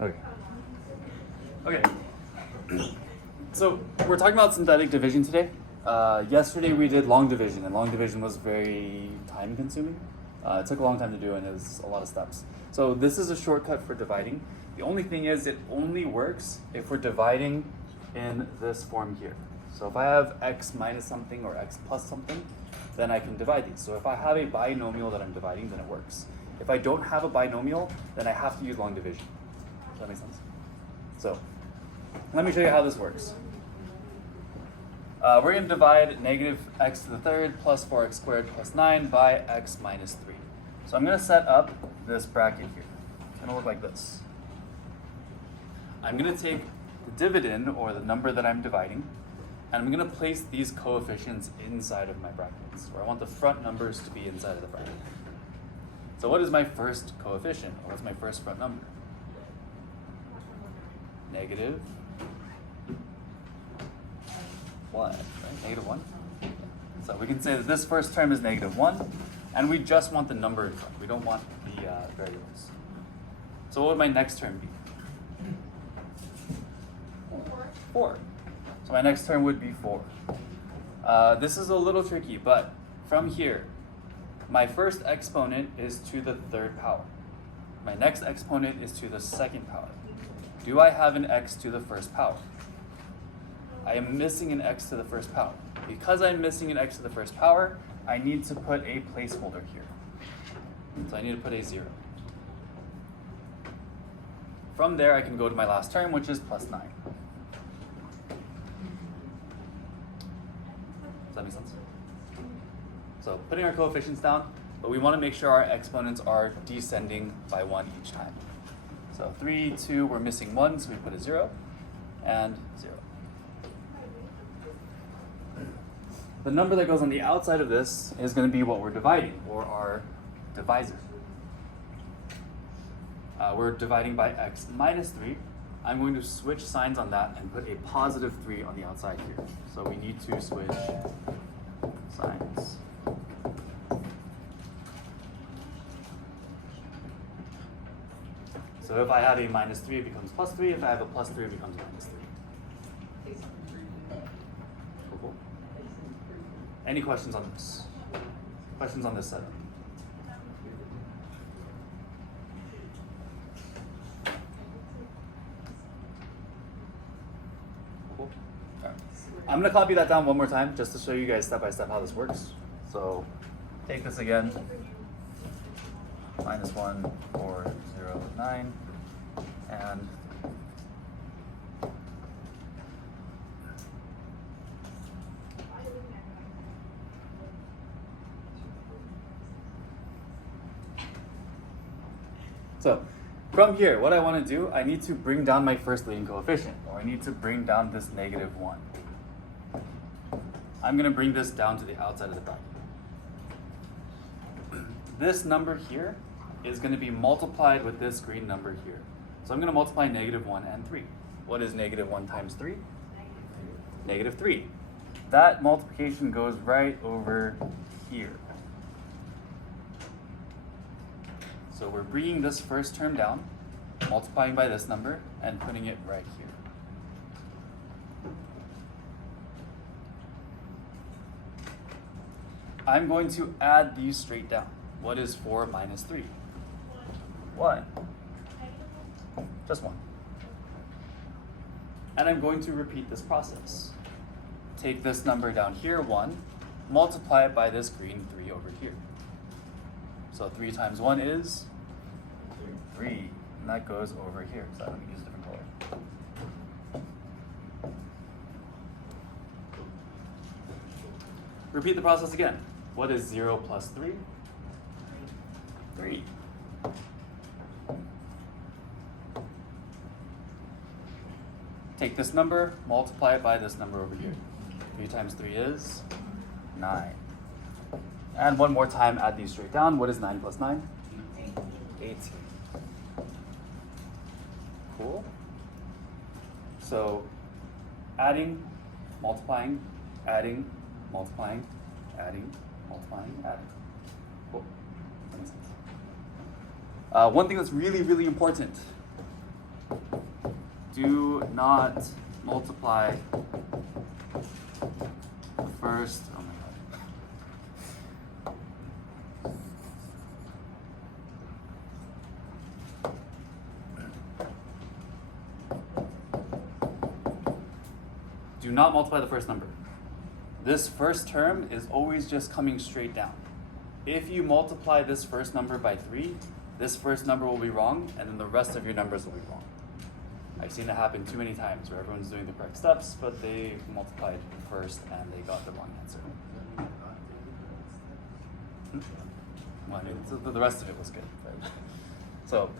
Okay. Okay. So we're talking about synthetic division today. Yesterday we did long division, and long division was very time consuming. It took a long time to do, and it was a lot of steps. So this is a shortcut for dividing. The only thing is it only works if we're dividing in this form here. So if I have x minus something or x plus something, then I can divide these. So if I have a binomial that I'm dividing, then it works. If I don't have a binomial, then I have to use long division. Does that make sense? So let me show you how this works. We're going to divide negative x to the third plus 4x squared plus 9 by x minus 3. So I'm going to set up this bracket here. It's going to look like this. I'm going to take the dividend, or the number that I'm dividing, and I'm going to place these coefficients inside of my brackets, where I want the front numbers to be inside of the bracket. So what is my first coefficient, or what's my first front number? Negative 1, right? Negative 1. So we can say that this first term is negative 1, and we just want the number in front. We don't want the variables. So what would my next term be? 4. So my next term would be 4. This is a little tricky, but from here, my first exponent is to the third power. My next exponent is to the second power. Do I have an x to the first power? I am missing an x to the first power. Because I'm missing an x to the first power, I need to put a placeholder here. So I need to put a 0. From there, I can go to my last term, which is plus 9. Does that make sense? So putting our coefficients down, but we want to make sure our exponents are descending by 1 each time. So 3, 2, we're missing 1, so we put a 0, and 0. The number that goes on the outside of this is going to be what we're dividing, or our divisor. We're dividing by x minus 3. I'm going to switch signs on that and put a positive 3 on the outside here. So we need to switch signs. So if I have a minus 3, it becomes plus 3. If I have a plus 3, it becomes minus 3. Cool. Any questions on this? Questions on this setup? Cool. All right. I'm going to copy that down one more time just to show you guys step by step how this works. So take this again. Minus 1, 4, 0, 9, and so from here, what I want to do, I need to bring down my first leading coefficient, or I need to bring down this negative 1. I'm going to bring this down to the outside of the bracket. This number here is going to be multiplied with this green number here. So I'm going to multiply negative 1 and 3. What is negative 1 times 3? Negative 3. That multiplication goes right over here. So we're bringing this first term down, multiplying by this number, and putting it right here. I'm going to add these straight down. What is 4 minus 3? 1. Just 1. And I'm going to repeat this process. Take this number down here, 1, multiply it by this green 3 over here. So 3 times 1 is 3, and that goes over here. So I'm going to use a different color. Repeat the process again. What is 0 plus 3? 3. Take this number, multiply it by this number over here. 3 times 3 is 9. And one more time, add these straight down. What is 9 plus 9? 18. Cool. So adding, multiplying, adding, multiplying, adding, multiplying, adding. Cool. That makes sense. One thing that's really, really important. do not multiply the first, oh my god. Do not multiply the first number. This first term is always just coming straight down. If you multiply this first number by 3, this first number will be wrong, and then the rest of your numbers will be wrong. I've seen it happen too many times where everyone's doing the correct steps, but they multiplied first and they got the wrong answer. Well, I mean, the rest of it was good. Right? So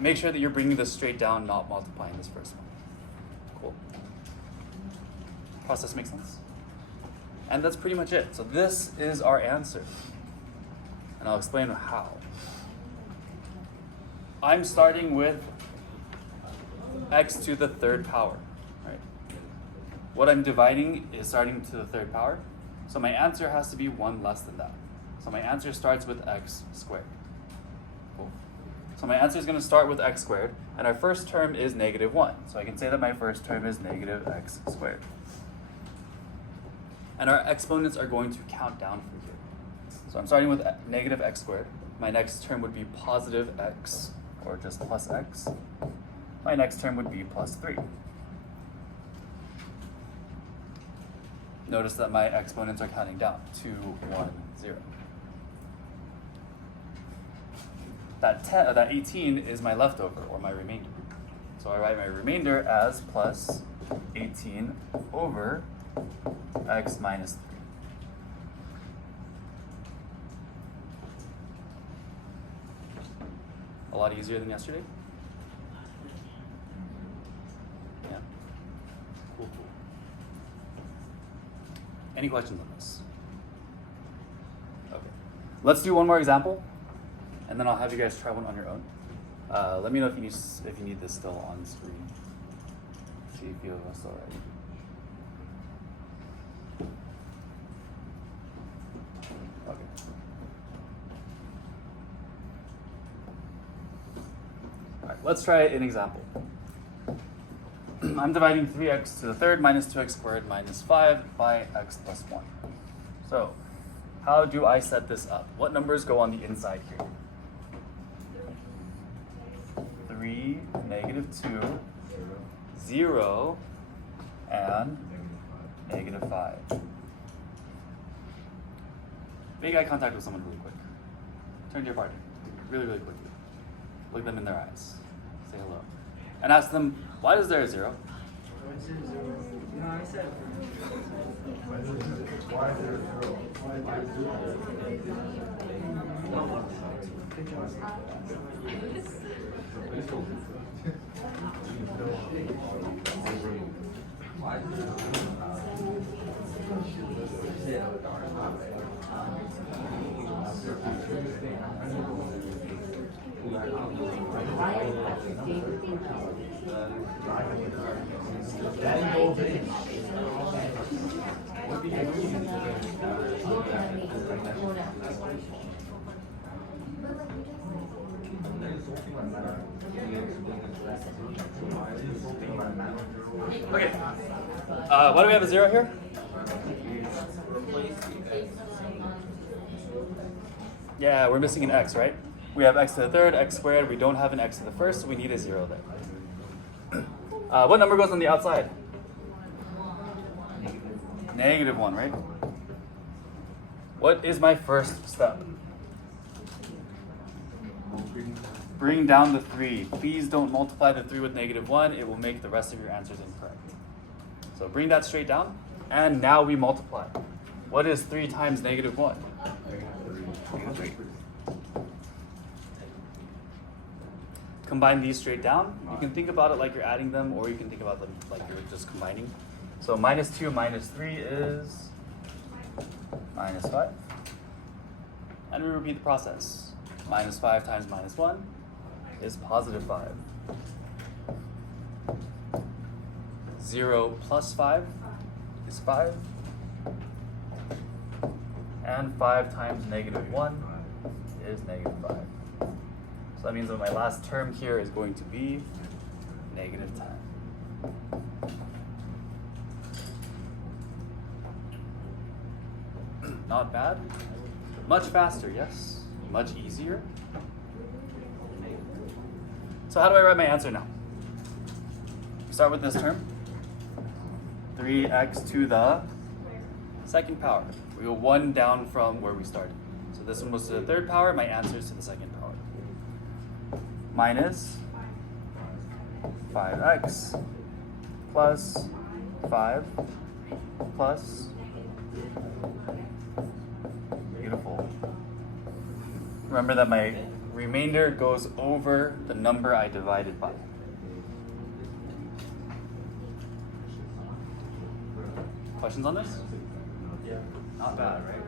make sure that you're bringing this straight down, not multiplying this first one. Cool. Process makes sense? And that's pretty much it. So this is our answer. And I'll explain how. I'm starting with x to the third power, right? What I'm dividing is starting to the third power. So my answer has to be 1 less than that. So my answer starts with x squared. Cool. So my answer is going to start with x squared. And our first term is -1. So I can say that my first term is -x squared. And our exponents are going to count down from here. So I'm starting with -x squared. My next term would be positive x, or just plus x. My next term would be plus 3. Notice that my exponents are counting down. 2, 1, 0. That 18 is my leftover, or my remainder. So I write my remainder as plus 18 over x minus 3. A lot easier than yesterday? Yeah. Cool. Any questions on this? Okay. Let's do one more example, and then I'll have you guys try one on your own. Let me know if you need this still on screen. See if you have us already. Okay. All right, let's try an example. I'm dividing 3x to the third minus 2x squared minus 5 by x plus 1. So, how do I set this up? What numbers go on the inside here? 3, -2, 0, and -5. Make eye contact with someone really quick. Turn to your partner really, really quickly. Look them in their eyes. Say hello. And ask them, why is there a 0? No, I said. Why is there a 0? Okay. Why do we have a 0 here? Yeah, we're missing an x, right? We have x to the third, x squared. We don't have an x to the first, so we need a 0 there. What number goes on the outside? -1, right? What is my first step? Bring down the 3. Please don't multiply the 3 with -1. It will make the rest of your answers incorrect. So bring that straight down, and now we multiply. What is 3 times -1? -3. Combine these straight down. You can think about it like you're adding them, or you can think about them like you're just combining. So -2 minus 3 is -5. And we repeat the process. -5 times -1 is +5. 0 plus 5 is 5. And 5 times -1 is -5. So that means that my last term here is going to be -10. Not bad. Much faster, yes. Much easier. So how do I write my answer now? Start with this term. 3x to the second power. We go 1 down from where we started. So this one was to the third power, my answer is to the second power. Minus 5x plus 5 plus, beautiful. Remember that my remainder goes over the number I divided by. Questions on this? Yeah. Not bad, right?